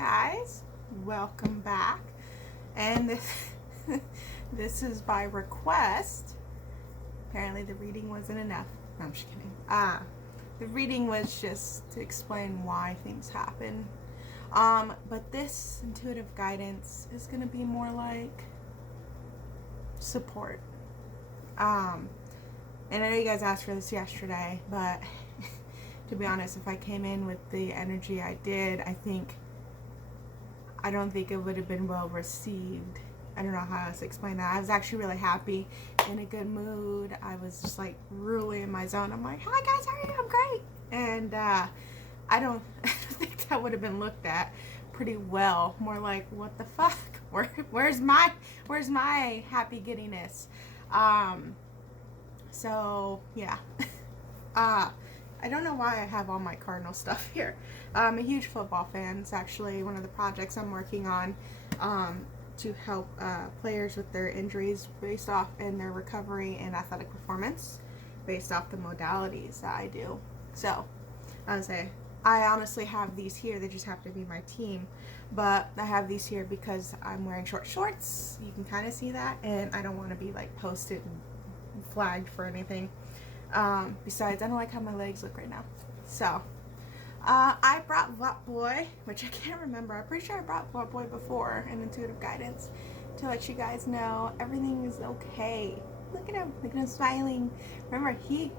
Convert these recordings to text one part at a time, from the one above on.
guys, welcome back. And this is by request. Apparently the reading wasn't enough. No, I'm just kidding. The reading was just to explain why things happen. But this intuitive guidance is going to be more like support. And I know you guys asked for this yesterday, but to be honest, if I came in with the energy I did, I don't think it would have been well received. I don't know how else to explain that. I was actually really happy, in a good mood. I was just like really in my zone. I'm like, hi guys, how are you? I'm great. And I don't think that would have been looked at pretty well. More like, what the fuck? Where's my happy giddiness? So yeah. I don't know why I have all my Cardinal stuff here. I'm a huge football fan. It's actually one of the projects I'm working on to help players with their injuries based off in their recovery and athletic performance based off the modalities that I do. So I would say I honestly have these here. They just have to be my team. But I have these here because I'm wearing short shorts. You can kind of see that. And I don't want to be like posted and flagged for anything. Besides, I don't like how my legs look right now. So, I brought Vlot Boy, which I can't remember. I'm pretty sure I brought Vlot Boy before in Intuitive Guidance to let you guys know everything is okay. Look at him smiling. Remember, he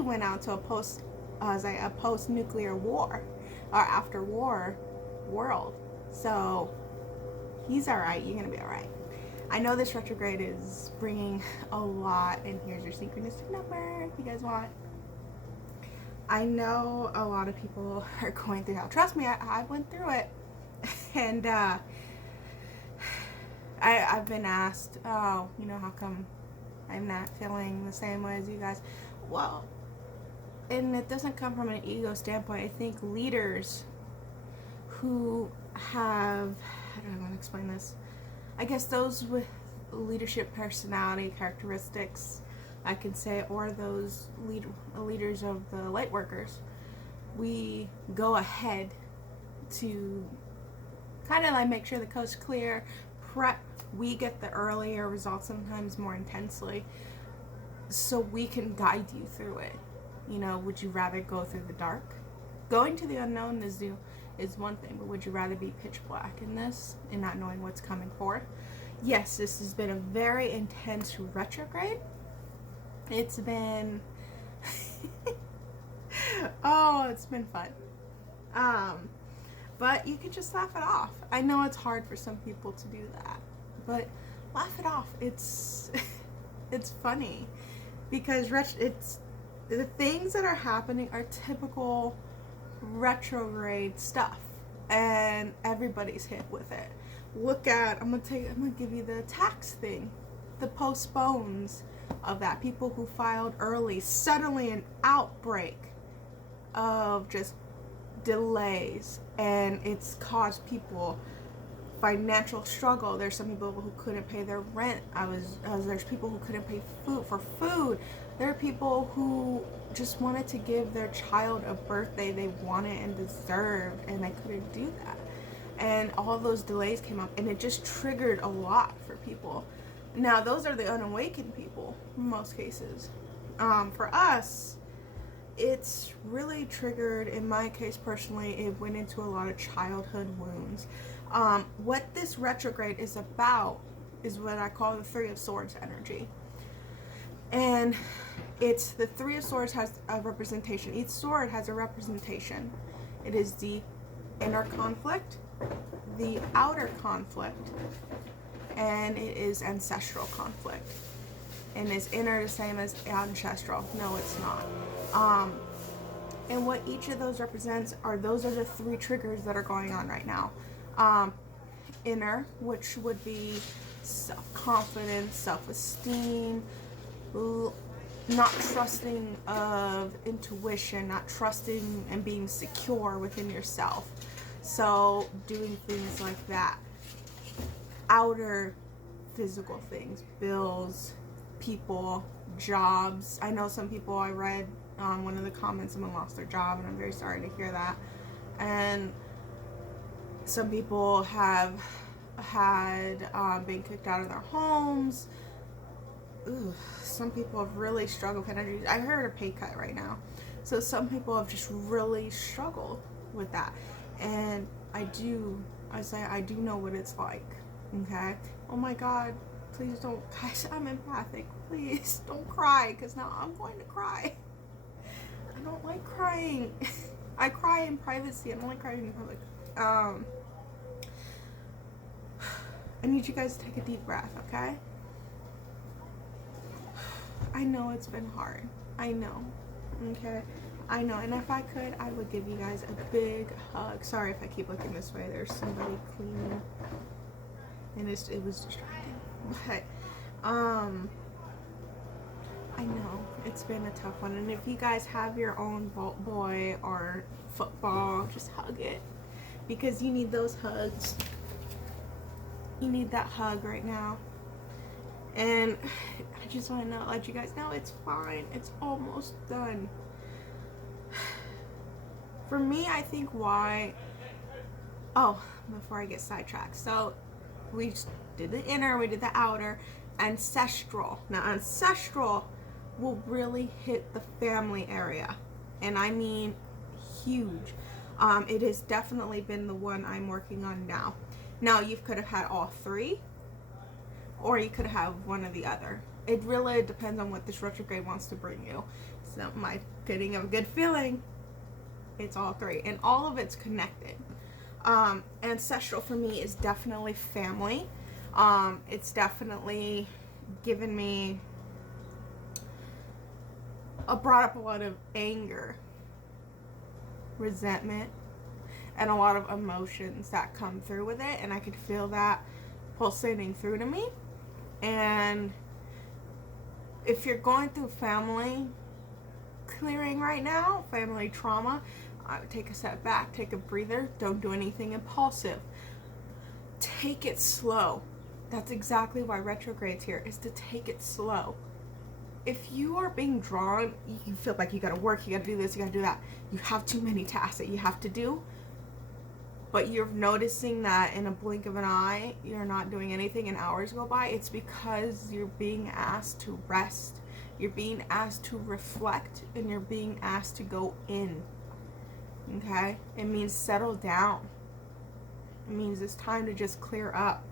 went out to a post-nuclear war or after war world. So, he's alright. You're gonna be alright. I know this retrograde is bringing a lot, and here's your synchronistic number if you guys want. I know a lot of people are going through hell. Trust me, I went through it. And I've been asked, oh, how come I'm not feeling the same way as you guys? Well, and it doesn't come from an ego standpoint. I think leaders who have, how do I want to explain this? I guess those with leadership personality characteristics, I can say, or those leaders of the light workers, we go ahead to kind of like make sure the coast's clear, prep. We get the earlier results sometimes more intensely, so we can guide you through it. Would you rather go through the dark? Going to the unknown is one thing, but would you rather be pitch black in this and not knowing what's coming forth? Yes, this has been a very intense retrograde. It's been it's been fun. But you can just laugh it off. I know it's hard for some people to do that, but laugh it off. It's funny because the things that are happening are typical retrograde stuff, and everybody's hit with it. Look at, I'm gonna give you the tax thing, the postpones of that. People who filed early, suddenly an outbreak of just delays, and it's caused people financial struggle. There's some people who couldn't pay their rent. There's people who couldn't pay for food. There are people who just wanted to give their child a birthday they wanted and deserved, and they couldn't do that. And all those delays came up, and it just triggered a lot for people. Now, those are the unawakened people in most cases. For us, it's really triggered, in my case personally, it went into a lot of childhood wounds. What this retrograde is about is what I call the Three of Swords energy. And it's the Three of Swords has a representation. Each sword has a representation. It is the inner conflict, the outer conflict, and it is ancestral conflict. And is inner the same as ancestral? No, it's not. And what each of those represents those are the three triggers that are going on right now. Inner, which would be self-confidence, self-esteem, not trusting of intuition, not trusting and being secure within yourself. So doing things like that. Outer physical things, bills, people, jobs. I know some people, I read one of the comments, someone lost their job, and I'm very sorry to hear that. And Some people have had been kicked out of their homes. Ooh, some people have really struggled with energy. I heard a pay cut right now. So some people have just really struggled with that. And I do know what it's like. Okay? Oh my God, please don't, guys, I'm empathic. Please don't cry, because now I'm going to cry. I don't like crying. I cry in privacy. I don't like crying in public. I need you guys to take a deep breath, okay? I know it's been hard. I know. Okay? I know. And if I could, I would give you guys a big hug. Sorry if I keep looking this way. There's somebody cleaning. And it was distracting. But, I know. It's been a tough one. And if you guys have your own Vault Boy or football, just hug it. Because you need those hugs. You need that hug right now. And I just want to let you guys know it's fine. It's almost done. For me, I think why... Oh, before I get sidetracked. So, we did the inner, we did the outer. Ancestral. Now, ancestral will really hit the family area. And I mean huge. It has definitely been the one I'm working on now. Now, you could have had all three, or you could have one or the other. It really depends on what this retrograde wants to bring you. So, my getting a good feeling, it's all three. And all of it's connected. Ancestral for me is definitely family. It's definitely given me, brought up a lot of anger, resentment, and a lot of emotions that come through with it, and I could feel that pulsating through to me. And if you're going through family clearing right now, family trauma, I would take a step back, take a breather, don't do anything impulsive. Take it slow. That's exactly why retrograde's here, is to take it slow. If you are being drawn, you feel like you gotta work, you gotta do this, you gotta do that. You have too many tasks that you have to do. But you're noticing that in a blink of an eye, you're not doing anything and hours go by. It's because you're being asked to rest. You're being asked to reflect, and you're being asked to go in. Okay? It means settle down. It means it's time to just clear up.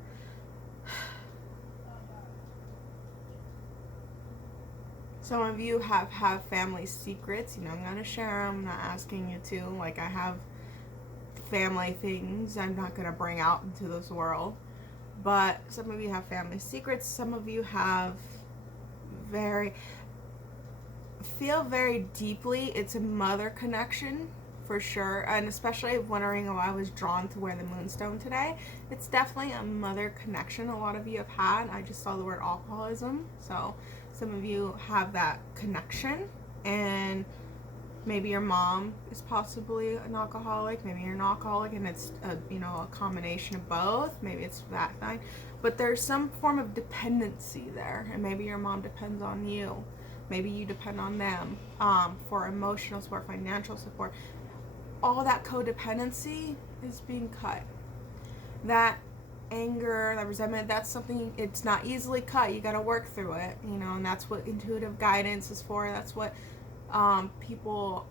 Some of you have family secrets. You know, I'm going to share them. I'm not asking you to. Like, I have family things I'm not going to bring out into this world. But some of you have family secrets. Some of you have feel very deeply. It's a mother connection for sure. And especially wondering why I was drawn to wear the moonstone today. It's definitely a mother connection a lot of you have had. I just saw the word alcoholism. So some of you have that connection. And maybe your mom is possibly an alcoholic. Maybe you're an alcoholic and it's a combination of both. Maybe it's that thing. But there's some form of dependency there. And maybe your mom depends on you. Maybe you depend on them for emotional support, financial support. All that codependency is being cut. That anger, that resentment, that's something, it's not easily cut. You got to work through it, and that's what intuitive guidance is for. That's what people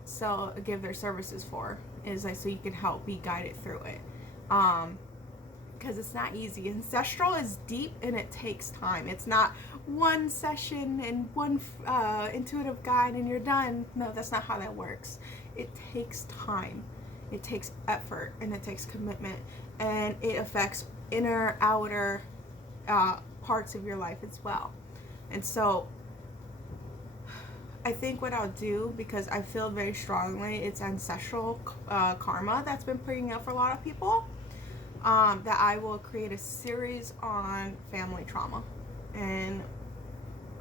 give their services for, is like so you can help be guided through it, because it's not easy. Ancestral is deep and it takes time. It's not one session and one intuitive guide and you're done. No, that's not how that works. It takes time, it takes effort, and it takes commitment, and it affects inner, outer parts of your life as well. And so I think what I'll do, because I feel very strongly it's ancestral karma that's been putting out for a lot of people, that I will create a series on family trauma. And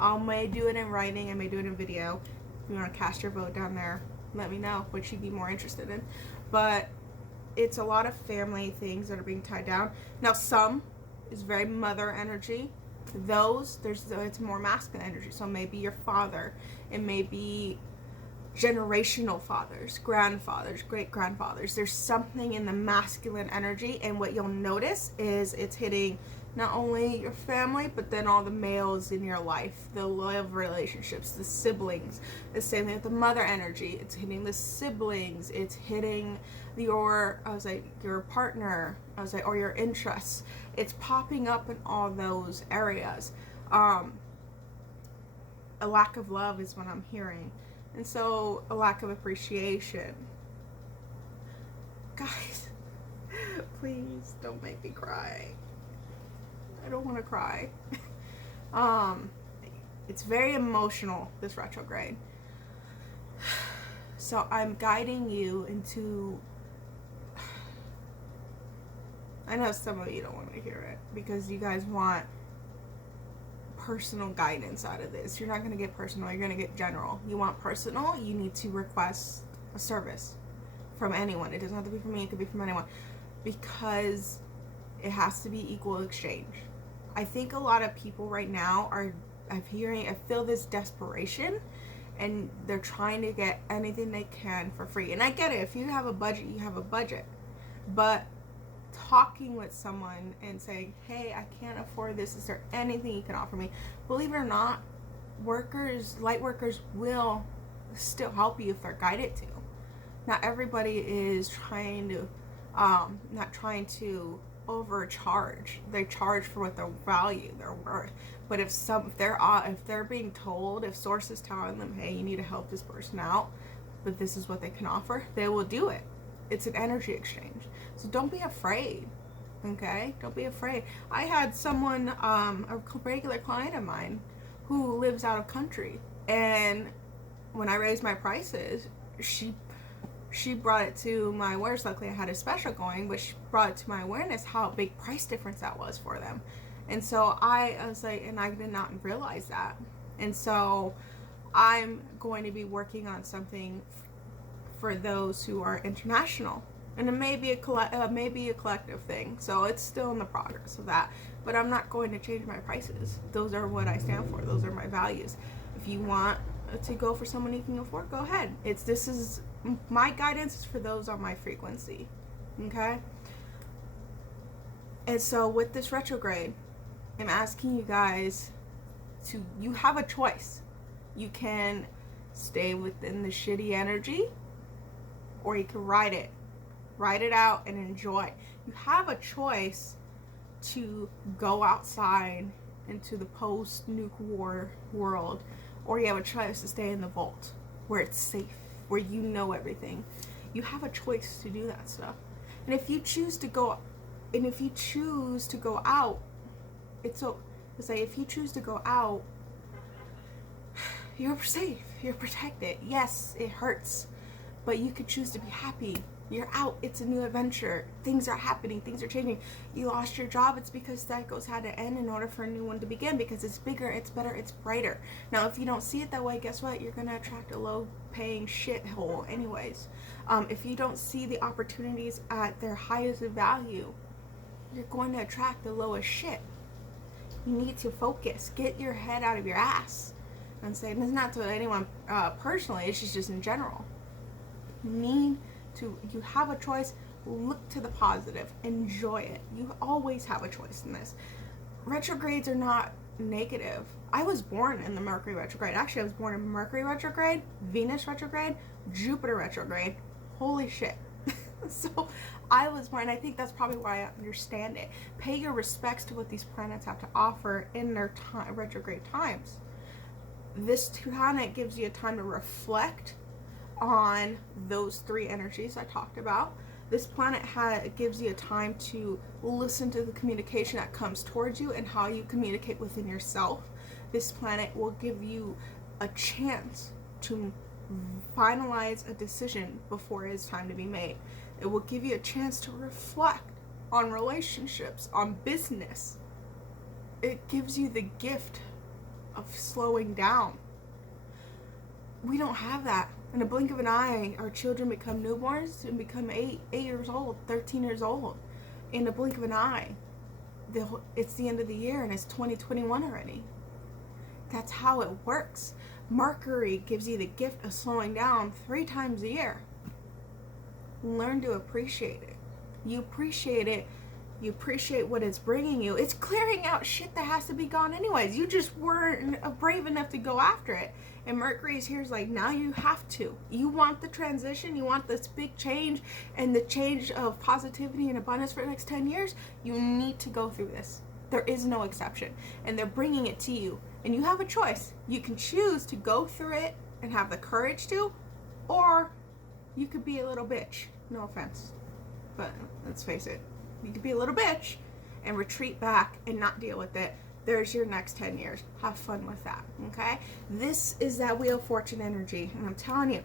I may do it in writing, I may do it in video. If you want to cast your vote down there, let me know what you'd be more interested in. But it's a lot of family things that are being tied down. Now, some is very mother energy. It's more masculine energy. So maybe your father, it may be generational fathers, grandfathers, great-grandfathers. There's something in the masculine energy, and what you'll notice is it's hitting not only your family, but then all the males in your life, the loyal relationships, the siblings. The same thing with the mother energy. It's hitting the siblings. It's hitting your partner, or your interests. It's popping up in all those areas. A lack of love is what I'm hearing. And so a lack of appreciation. Guys, please don't make me cry. I don't want to cry. It's very emotional, this retrograde. So I'm guiding you into... I know some of you don't want to hear it because you guys want personal guidance out of this. You're not going to get personal, you're going to get general. You want personal, you need to request a service from anyone. It doesn't have to be from me, it could be from anyone, because it has to be equal exchange. I think a lot of people right now I feel this desperation, and they're trying to get anything they can for free. And I get it, if you have a budget, you have a budget. But talking with someone and saying, hey, I can't afford this, is there anything you can offer me? Believe it or not, light workers will still help you if they're guided to. Not everybody is not trying to overcharge. They charge for what their value, their worth. But if they're being told, if source is telling them, hey, you need to help this person out, but this is what they can offer, they will do it. It's an energy exchange. So don't be afraid, okay? Don't be afraid. I had someone, a regular client of mine, who lives out of country, and when I raised my prices, she brought it to my awareness. Luckily I had a special going, but she brought it to my awareness how big price difference that was for them. And so I was like, and I did not realize that. And so I'm going to be working on something for those who are international, and it may be a collective thing, so it's still in the progress of that. But I'm not going to change my prices. Those are what I stand for. Those are my values. If you want to go for someone you can afford, go ahead. This is my guidance is for those on my frequency, okay? And so with this retrograde, I'm asking you guys you have a choice. You can stay within the shitty energy, or you can ride it out and enjoy. You have a choice to go outside into the post-nuke war world, or you have a choice to stay in the vault where it's safe, where you know everything. You have a choice to do that stuff. And if you choose to go out, if you choose to go out, you're safe, you're protected. Yes, it hurts, but you could choose to be happy. You're out, it's a new adventure, things are happening, things are changing. You lost your job, it's because cycles had to end in order for a new one to begin, because it's bigger, it's better, it's brighter. Now if you don't see it that way, guess what? You're going to attract a low paying shithole anyways. If you don't see the opportunities at their highest value, you're going to attract the lowest shit. You need to focus, get your head out of your ass, and say, this is not to anyone personally, it's just in general. You have a choice. Look to the positive, enjoy it. You always have a choice in this. Retrogrades are not negative. I was born in the Mercury retrograde. Actually, I was born in Mercury retrograde, Venus retrograde, Jupiter retrograde. Holy shit. So I was born, I think that's probably why I understand it. Pay your respects to what these planets have to offer in their retrograde times. This planet gives you a time to reflect on those three energies I talked about. This planet gives you a time to listen to the communication that comes towards you and how you communicate within yourself. This planet will give you a chance to finalize a decision before it is time to be made. It will give you a chance to reflect on relationships, on business. It gives you the gift of slowing down. We don't have that. In a blink of an eye, our children become newborns and become 8 years old, 13 years old. In a blink of an eye, it's the end of the year and it's 2021 already. That's how it works. Mercury gives you the gift of slowing down 3 times a year. Learn to appreciate it. You appreciate it. You appreciate what it's bringing you. It's clearing out shit that has to be gone anyways. You just weren't brave enough to go after it. And Mercury is here is like, now you have to. You want the transition. You want this big change and the change of positivity and abundance for the next 10 years. You need to go through this. There is no exception. And they're bringing it to you. And you have a choice. You can choose to go through it and have the courage to, or you could be a little bitch. No offense, but let's face it. You could be a little bitch and retreat back and not deal with it. There's your next 10 years. Have fun with that, okay? This is that Wheel of Fortune energy. And I'm telling you,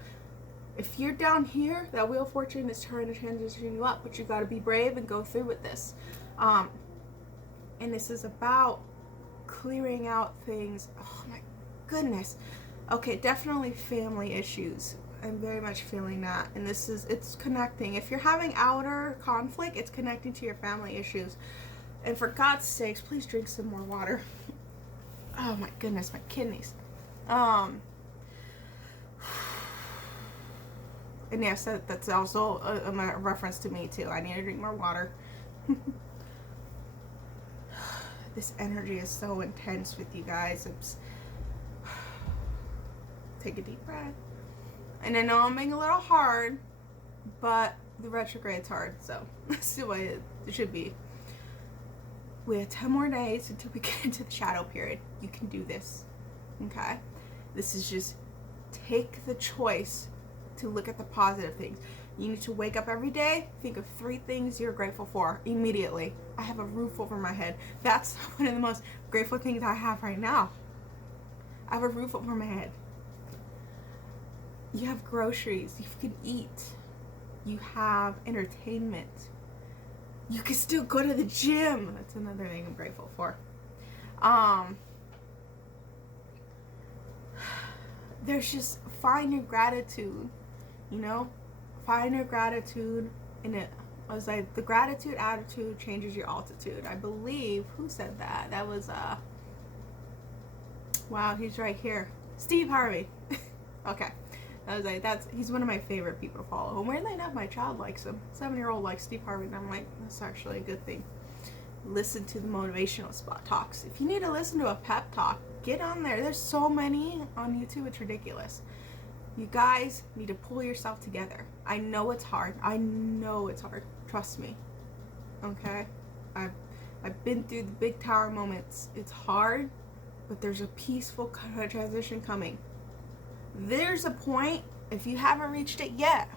if you're down here, that Wheel of Fortune is trying to transition you up, but you got to be brave and go through with this. And this is about clearing out things. Oh my goodness. Okay, definitely family issues. I'm very much feeling that. And it's connecting. If you're having outer conflict, it's connecting to your family issues. And for God's sakes, please drink some more water. Oh my goodness, my kidneys. And yes, that's also a reference to me too. I need to drink more water. This energy is so intense with you guys. Take a deep breath. And I know I'm being a little hard, but the retrograde's hard, so that's the way it should be. We have 10 more days until we get into the shadow period. You can do this, okay? This is just take the choice to look at the positive things. You need to wake up every day, think of 3 things you're grateful for immediately. I have a roof over my head. That's one of the most grateful things I have right now. I have a roof over my head. You have groceries, you can eat, you have entertainment, you can still go to the gym. That's another thing I'm grateful for. There's just, find your gratitude, you know, find your gratitude in it. I was like, the gratitude attitude changes your altitude. I believe, who said that? That was, wow, he's right here. Steve Harvey. Okay. I was like, he's one of my favorite people to follow. And weirdly enough, my child likes him. 7-year-old likes Steve Harvey, and I'm like, that's actually a good thing. Listen to the motivational spot talks. If you need to listen to a pep talk, get on there. There's so many on YouTube, it's ridiculous. You guys need to pull yourself together. I know it's hard. I know it's hard. Trust me. Okay? I've been through the big tower moments. It's hard, but there's a peaceful transition coming. There's a point, if you haven't reached it yet,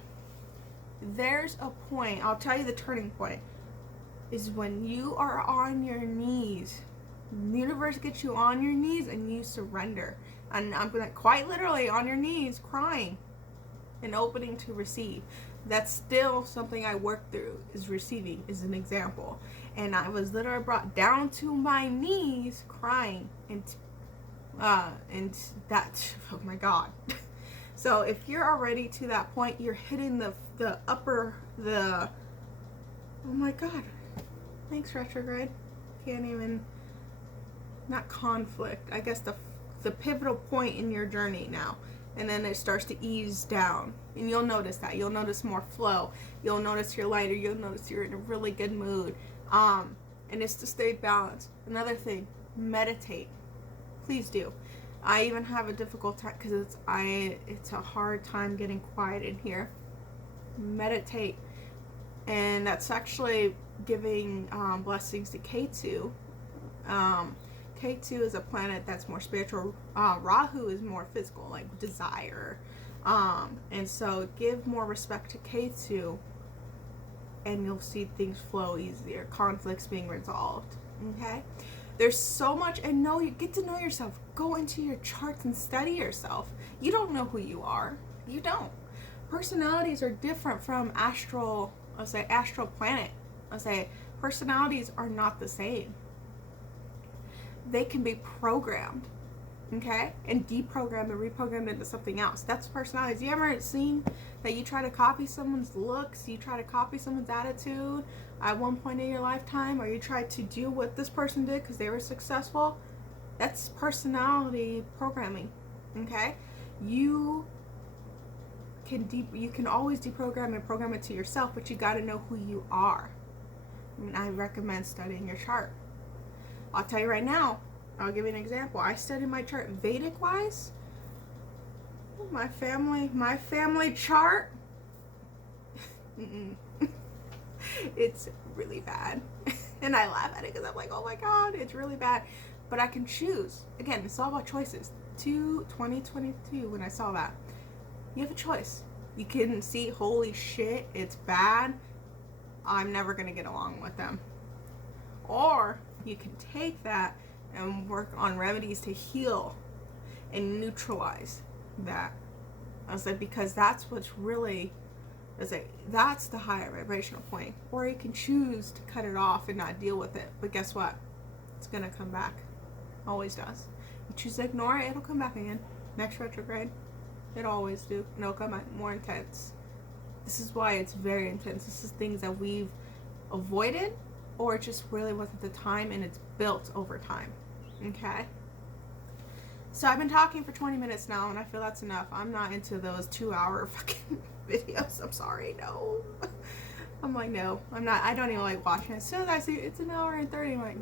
there's a point, I'll tell you the turning point, is when you are on your knees. The universe gets you on your knees and you surrender. And I'm going to quite literally on your knees crying and opening to receive. That's still something I work through, is receiving, is an example. And I was literally brought down to my knees crying and that, oh my God. So if you're already to that point, you're hitting the upper, oh my God. Thanks, retrograde. Can't even, not conflict, I guess the pivotal point in your journey now. And then it starts to ease down. And you'll notice that. You'll notice more flow. You'll notice you're lighter. You'll notice you're in a really good mood. And it's to stay balanced. Another thing, meditate. Please do. I even have a difficult time because it's a hard time getting quiet in here. Meditate. And that's actually giving blessings to K2. K2 is a planet that's more spiritual. Rahu is more physical, like desire. And so give more respect to K2 and you'll see things flow easier. Conflicts being resolved. Okay? There's so much, and you get to know yourself. Go into your charts and study yourself. You don't know who you are. You don't. Personalities are different from astral planet. Personalities are not the same. They can be programmed, okay? And deprogrammed and reprogrammed into something else. That's personalities. You ever seen that you try to copy someone's looks, you try to copy someone's attitude at one point in your lifetime, or you try to do what this person did because they were successful? That's personality programming. Okay? You can always deprogram and program it to yourself, but you got to know who you are. I mean, I recommend studying your chart. I'll tell you right now, I'll give you an example. I studied my chart Vedic wise. My family chart, it's really bad. And I laugh at it because I'm like, oh my God, it's really bad. But I can choose. Again, it's all about choices. 2022, when I saw that, you have a choice. You can see, holy shit, it's bad. I'm never going to get along with them. Or you can take that and work on remedies to heal and neutralize that. I was like, because that's what's really, that's the higher vibrational point. Or you can choose to cut it off and not deal with it. But guess what? It's going to come back. Always does. You choose to ignore it, it'll come back again. Next retrograde. It always do. And it'll come back more intense. This is why it's very intense. This is things that we've avoided, or it just really wasn't the time, and it's built over time. Okay? So I've been talking for 20 minutes now, and I feel that's enough. I'm not into those 2-hour fucking videos. I'm sorry, no. I'm like, no, I'm not. I don't even like watching it. As soon as I see it's an hour and 30, I'm like,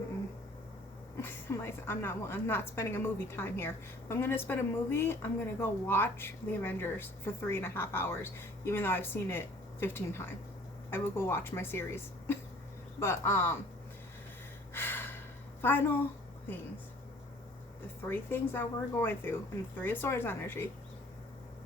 I'm like, I'm not spending a movie time here. If I'm gonna spend a movie, I'm gonna go watch The Avengers for 3.5 hours, even though I've seen it 15 times. I will go watch my series. But final things. The 3 things that we're going through in the 3 of Swords energy: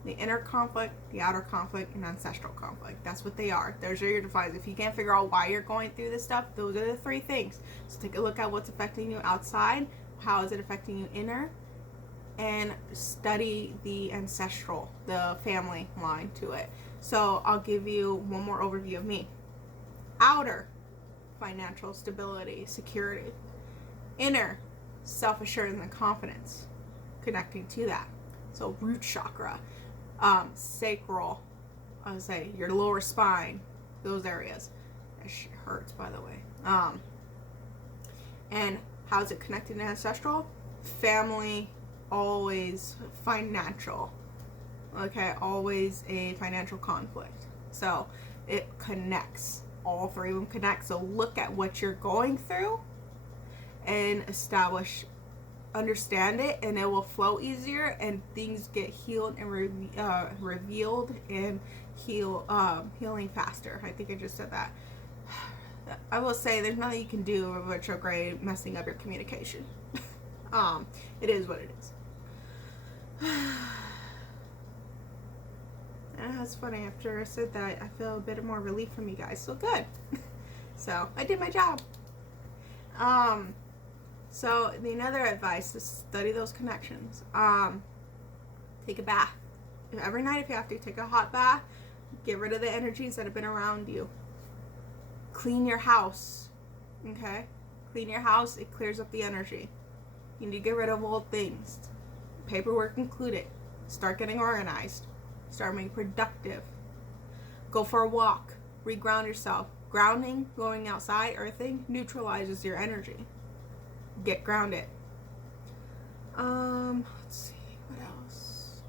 the inner conflict, the outer conflict, and ancestral conflict. That's what they are. Those are your divides. If you can't figure out why you're going through this stuff, those are the 3 things. So take a look at what's affecting you outside, how is it affecting you inner, and study the ancestral, the family line to it. So I'll give you one more overview of me. Outer, financial stability, security. Inner, self-assurance and confidence, connecting to that. So root chakra, sacral, I would say your lower spine, those areas. That shit hurts, by the way. And how is it connected to ancestral? Family, always financial. Okay, always a financial conflict. So it connects. All 3 of them connect. So look at what you're going through and understand it, and it will flow easier, and things get healed and revealed and healing faster. I think I just said that. I will say there's nothing you can do with retrograde messing up your communication. It is what it is. And that's funny, after I said that, I feel a bit more relief from you guys. So good. So I did my job. So the another advice is study those connections. Take a bath. Every night if you have to, take a hot bath. Get rid of the energies that have been around you. Clean your house. Okay? Clean your house. It clears up the energy. You need to get rid of old things. Paperwork included. Start getting organized. Start being productive. Go for a walk. Reground yourself. Grounding, going outside, earthing, neutralizes your energy. Get grounded. Let's see, what else?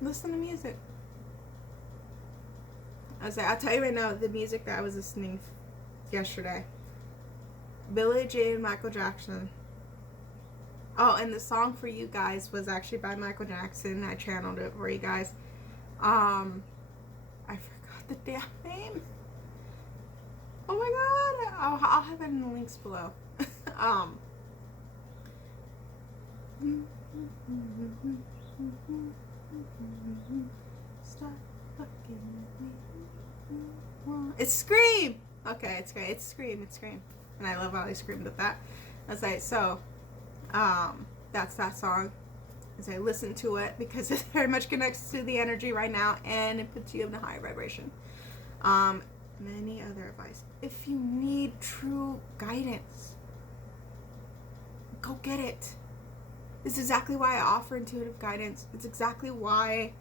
Listen to music. I'll tell you right now, the music that I was listening yesterday. Billie Jean and Michael Jackson. Oh, and the song for you guys was actually by Michael Jackson. I channeled it for you guys. I forgot the damn name. Oh my god! I'll have it in the links below. Stop fucking me. It's Scream! Okay, it's great. It's Scream. And I love how they screamed at that. I was like, so, that's that song. As I listen to it, because it very much connects to the energy right now, and it puts you in a high vibration. Many other advice. If you need true guidance, go get it. This is exactly why I offer intuitive guidance. It's exactly why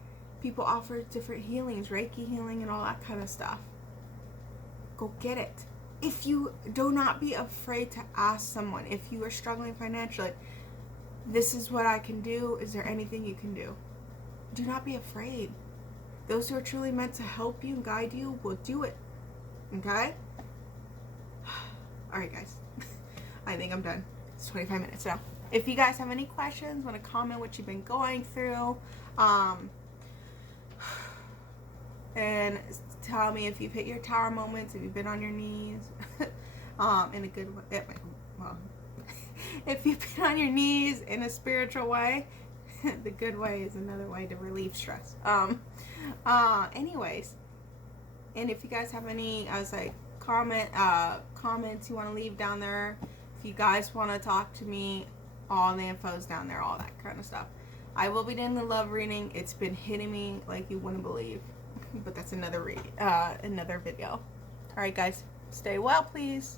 people offer different healings, Reiki healing and all that kind of stuff. Go get it. if you do not be afraid to ask someone, if you are struggling financially, this is what I can do. Is there anything you can do? Do not be afraid. Those who are truly meant to help you and guide you will do it. Okay? Alright, guys. I think I'm done. It's 25 minutes now. If you guys have any questions, want to comment what you've been going through, and tell me if you've hit your tower moments, if you've been on your knees, in a good way. Well, if you've been on your knees in a spiritual way, the good way is another way to relieve stress. Anyways, and if you guys have any, comments you want to leave down there, if you guys want to talk to me, all the info's down there, all that kind of stuff. I will be doing the love reading. It's been hitting me like you wouldn't believe, but that's another video. All right, guys, stay well, please.